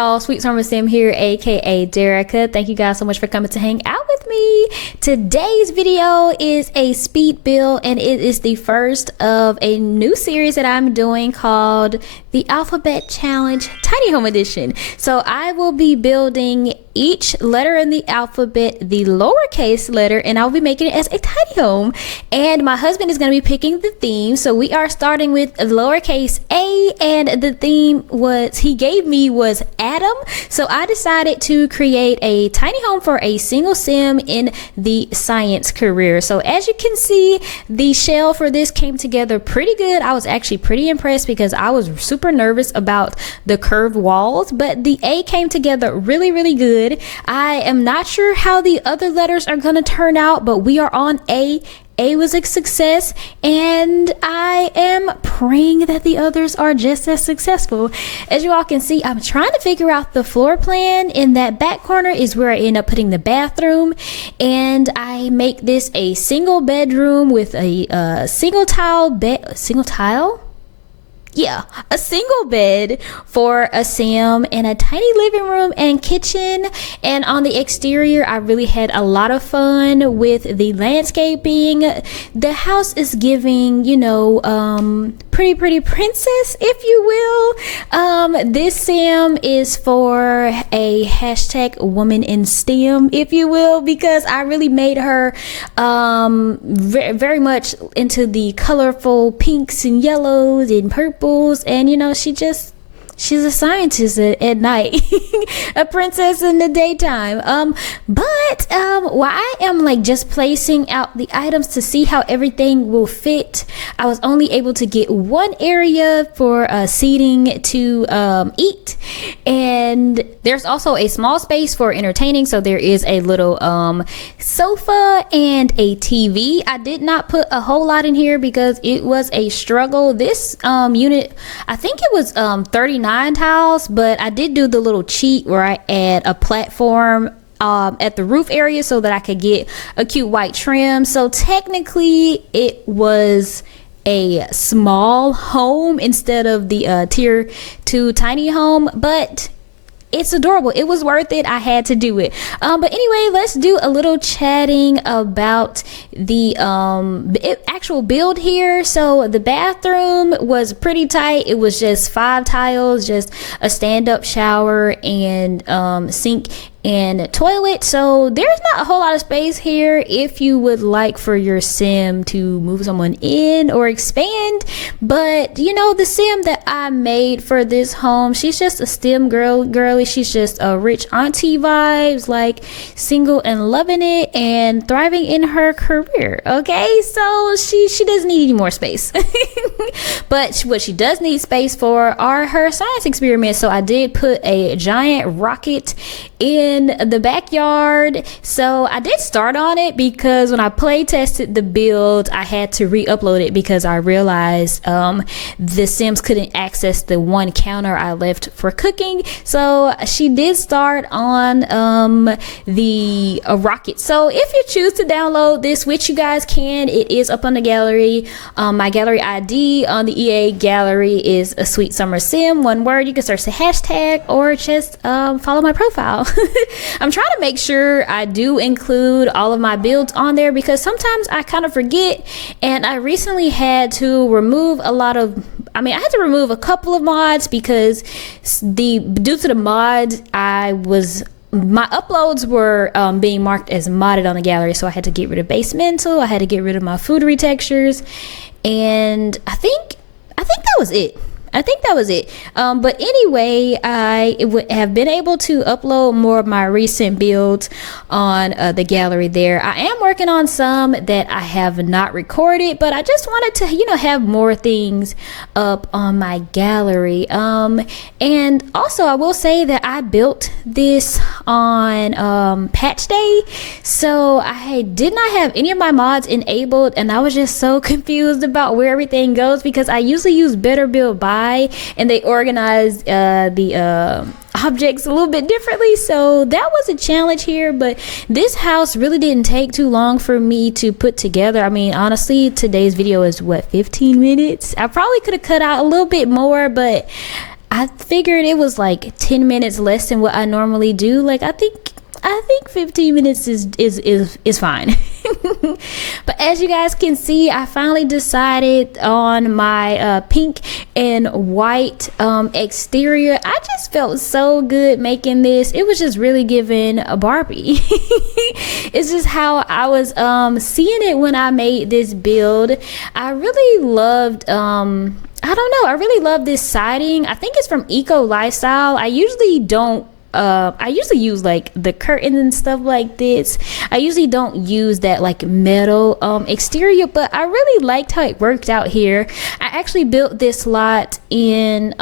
y'all, Sweet Summer Sim here, aka Derica. Thank you guys so much for coming to hang out with me. Today's video is a speed build, and it is the first of a new series that I'm doing called the Alphabet Challenge Tiny Home Edition. So I will be building each letter in the alphabet, the lowercase letter, and I'll be making it as a tiny home. And my husband is going to be picking the theme. So we are starting with lowercase a, and the theme he gave me was Adam. So I decided to create a tiny home for a single sim in the science career. So as you can see, the shell for this came together pretty good. I was actually pretty impressed because I was super nervous about the curved walls, but the A came together really good. I am not sure how the other letters are going to turn out, but we are on A. A was a success, and I am praying that the others are just as successful. As you all can see, I'm trying to figure out the floor plan. In that back corner is where I end up putting the bathroom, and I make this a single bedroom with a single tile bed for a sim, and a tiny living room and kitchen. And on the exterior, I really had a lot of fun with the landscaping. The house is giving, pretty princess, if you will. This sim is for a hashtag woman in STEM, if you will, because I really made her very much into the colorful pinks and yellows and purples, and she's a scientist at night, a princess in the daytime. But while I am just placing out the items to see how everything will fit, I was only able to get one area for seating to eat, and there's also a small space for entertaining. So there is a little sofa and a TV. I did not put a whole lot in here because it was a struggle. This unit, I think it was 39 tiles, but I did do the little cheat where I add a platform at the roof area so that I could get a cute white trim. So technically it was a small home instead of the tier 2 tiny home, but it's adorable. It was worth it. I had to do it. But anyway, let's do a little chatting about the actual build here. So the bathroom was pretty tight. It was just 5 tiles, just a stand-up shower and sink and toilet. So there's not a whole lot of space here if you would like for your sim to move someone in or expand. But the sim that I made for this home, she's just a STEM girly. She's just a rich auntie vibes, like single and loving it and thriving in her career. Okay, so she doesn't need any more space. But what she does need space for are her science experiments. So I did put a giant rocket in the backyard. So I did start on it because when I play tested the build, I had to re-upload it because I realized the Sims couldn't access the one counter I left for cooking. So she did start on the rocket. So if you choose to download this, which you guys can, it is up on the gallery. My gallery ID on the EA gallery is a Sweet Summer Sim, one word. You can search the hashtag or just follow my profile. I'm trying to make sure I do include all of my builds on there because sometimes I kind of forget, and I recently had to remove I had to remove a couple of mods because due to the mods, my uploads were being marked as modded on the gallery. So I had to get rid of basemental, I had to get rid of my foodry textures, and I think that was it. But anyway, I have been able to upload more of my recent builds on the gallery there. I am working on some that I have not recorded, but I just wanted to, have more things up on my gallery. And also I will say that I built this on patch day. So I did not have any of my mods enabled, and I was just so confused about where everything goes because I usually use Better Build By, and they organize the objects a little bit differently. So that was a challenge here, but this house really didn't take too long for me to put together. I mean, honestly, today's video is 15 minutes. I probably could have cut out a little bit more, but I figured it was like 10 minutes less than what I normally do. Like I think 15 minutes is fine. But as you guys can see, I finally decided on my pink and white exterior. I just felt so good making this. It was just really giving a Barbie. It's just how I was seeing it when I made this build. I really loved I don't know, I really love this siding. I think it's from Eco Lifestyle. I usually use like the curtains and stuff like this. I usually don't use that like metal exterior, but I really liked how it worked out here. I actually built this lot in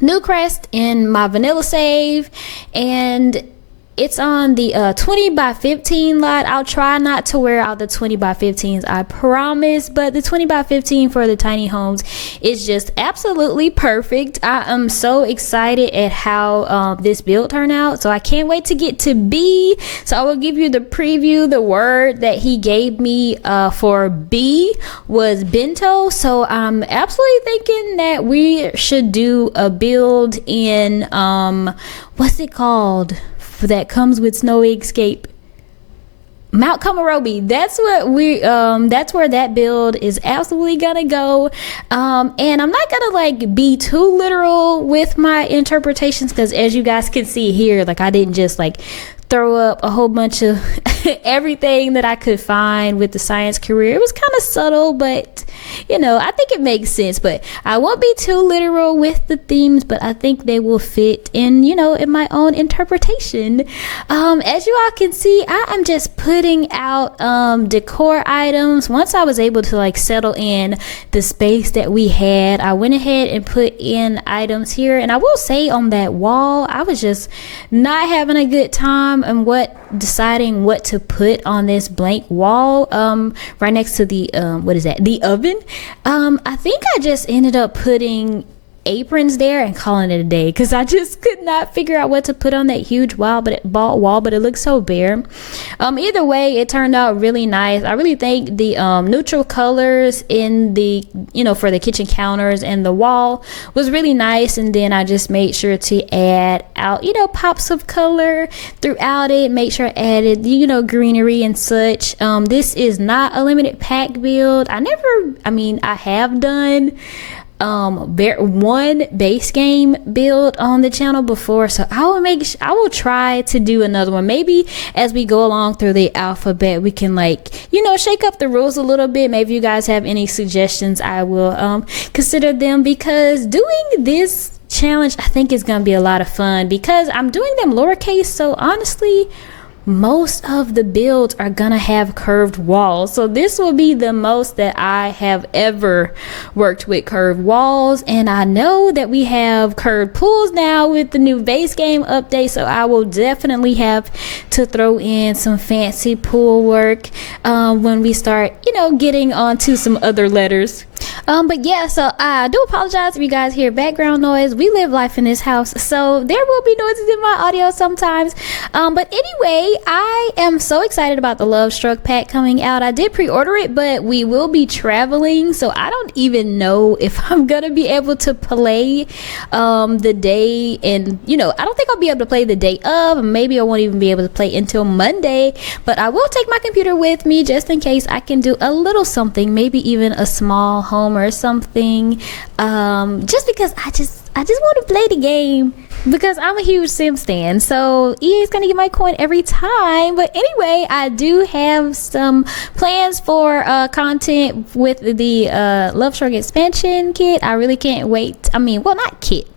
Newcrest in my vanilla save, and it's on the 20 by 15 lot. I'll try not to wear out the 20 by 15s, I promise, but the 20 by 15 for the tiny homes is just absolutely perfect. I am so excited at how this build turned out, so I can't wait to get to B. So I will give you the preview. The word that he gave me for B was bento, so I'm absolutely thinking that we should do a build in what's it called that comes with Snowy Escape? Mount Komorebi. That's where that build is absolutely gonna go. And I'm not gonna like be too literal with my interpretations, because as you guys can see here, like I didn't just like throw up a whole bunch of everything that I could find with the science career. It was kind of subtle, but you know, I think it makes sense. But I won't be too literal with the themes, but I think they will fit in, you know, in my own interpretation. As you all can see, I am just putting out decor items. Once I was able to like settle in the space that we had, I went ahead and put in items here. And I will say, on that wall, I was just not having a good time and deciding what to put on this blank wall right next to the the oven. I think I just ended up putting aprons there and calling it a day, because I just could not figure out what to put on that huge wall, but it looks so bare. Either way, it turned out really nice. I really think the neutral colors in the, you know, for the kitchen counters and the wall was really nice. And then I just made sure to add out, you know, pops of color throughout it. Make sure I added, you know, greenery and such. This is not a limited pack build. I have done one base game build on the channel before, so I will try to do another one. Maybe as we go along through the alphabet, we can, like, you know, shake up the rules a little bit. Maybe you guys have any suggestions, I will consider them, because doing this challenge I think is gonna be a lot of fun, because I'm doing them lowercase. So honestly, most of the builds are gonna have curved walls, so this will be the most that I have ever worked with curved walls. And I know that we have curved pools now with the new base game update, so I will definitely have to throw in some fancy pool work when we start, you know, getting onto some other letters. But yeah, so I do apologize if you guys hear background noise. We live life in this house, so there will be noises in my audio sometimes. But anyway, I am so excited about the Love Struck pack coming out. I did pre-order it, but we will be traveling, so I don't even know if I'm gonna be able to play the day. And you know, I don't think I'll be able to play the day of. Maybe I won't even be able to play until Monday, but I will take my computer with me just in case I can do a little something, maybe even a small home or something, just because I just want to play the game, because I'm a huge Sim stan. So EA's gonna get my coin every time. But anyway, I do have some plans for content with the Love Struck expansion kit. I really can't wait. I mean, well, not kit.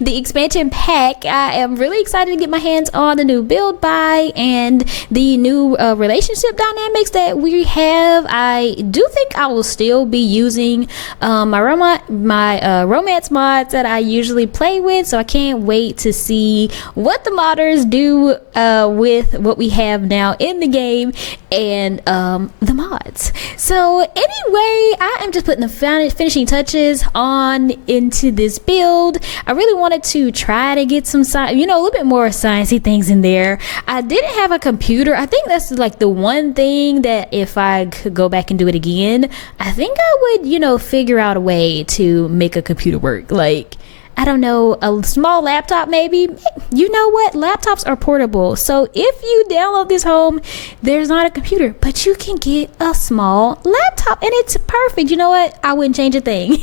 The expansion pack. I am really excited to get my hands on the new build buy and the new relationship dynamics that we have. I do think I will still be using my romance mods that I usually play with, so I can't wait to see what the modders do with what we have now in the game and the mods. So anyway, I am just putting the finishing touches on into this build. build, I really wanted to try to get some a little bit more sciencey things in there. I didn't have a computer. I think that's like the one thing that if I could go back and do it again, I think I would, figure out a way to make a computer work. Like, I don't know, a small laptop maybe. You know what? Laptops are portable. So if you download this home, there's not a computer, but you can get a small laptop and it's perfect. You know what? I wouldn't change a thing.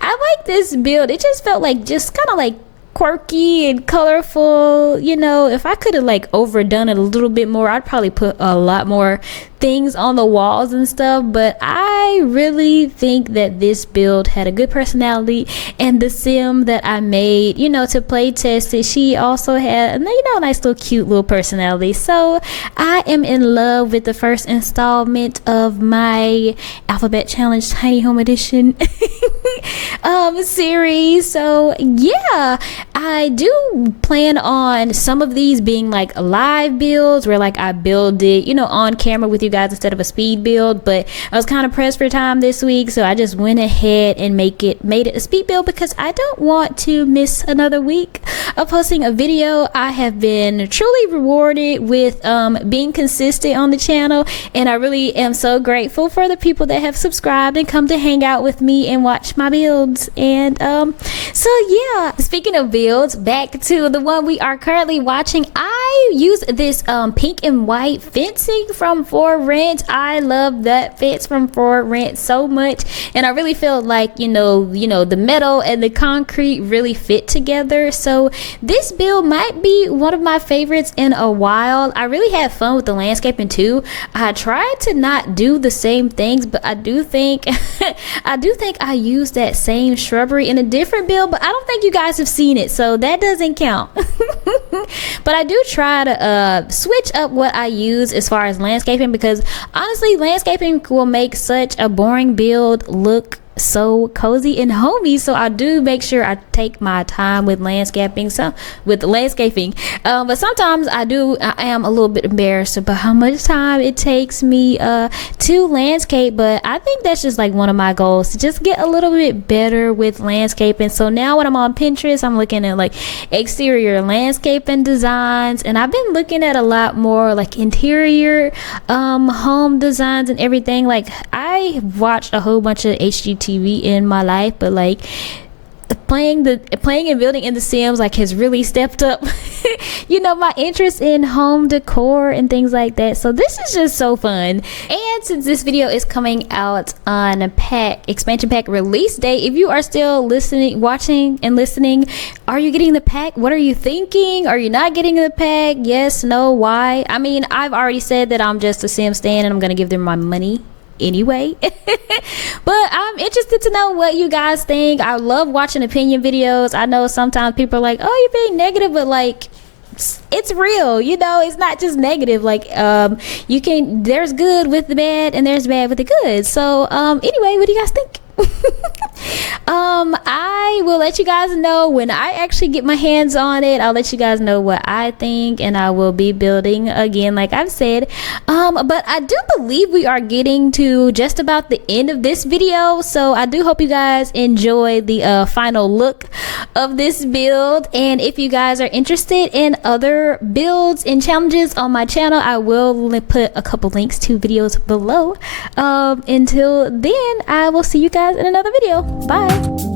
I like this build. It just felt like just kind of like quirky and colorful. If I could have like overdone it a little bit more, I'd probably put a lot more things on the walls and stuff, but I really think that this build had a good personality, and the sim that I made, to play test it, she also had a nice little cute little personality. So I am in love with the first installment of my Alphabet Challenge Tiny Home Edition series. So yeah, I do plan on some of these being like live builds where like I build it on camera with you guys instead of a speed build, but I was kind of pressed for time this week, so I just went ahead and made it a speed build because I don't want to miss another week of posting a video. I have been truly rewarded with being consistent on the channel, and I really am so grateful for the people that have subscribed and come to hang out with me and watch my builds. And so yeah, speaking of builds, back to the one we are currently watching. I use this pink and white fencing from For Rent. I love that fence from For Rent so much, and I really feel like the metal and the concrete really fit together. So this build might be one of my favorites in a while. I really had fun with the landscaping too. I tried to not do the same things, but I do think I used that same shrubbery in a different build, but I don't think you guys have seen it, so that doesn't count. But I do try to switch up what I use as far as landscaping, because honestly, landscaping will make such a boring build look so cozy and homey. So I do make sure I take my time with landscaping. But sometimes I am a little bit embarrassed about how much time it takes me to landscape, but I think that's just like one of my goals, to just get a little bit better with landscaping. So now when I'm on Pinterest, I'm looking at like exterior landscaping designs, and I've been looking at a lot more like interior home designs and everything. Like, I watched a whole bunch of HGTV in my life, but like playing and building in The Sims like has really stepped up my interest in home decor and things like that. So this is just so fun. And since this video is coming out on a expansion pack release day, if you are still watching and listening, are you getting the pack? What are you thinking? Are you not getting the pack? Yes, no, why? I mean, I've already said that I'm just a Sim stan and I'm gonna give them my money anyway. But I'm interested to know what you guys think. I love watching opinion videos. I know sometimes people are like, oh, you're being negative, but like, it's real, it's not just negative. Like, there's good with the bad and there's bad with the good. So anyway, what do you guys think? I will let you guys know when I actually get my hands on it. I'll let you guys know what I think, and I will be building again like I've said. But I do believe we are getting to just about the end of this video, so I do hope you guys enjoy the final look of this build. And if you guys are interested in other builds and challenges on my channel, I will put a couple links to videos below. Until then, I will see you guys in another video. Bye.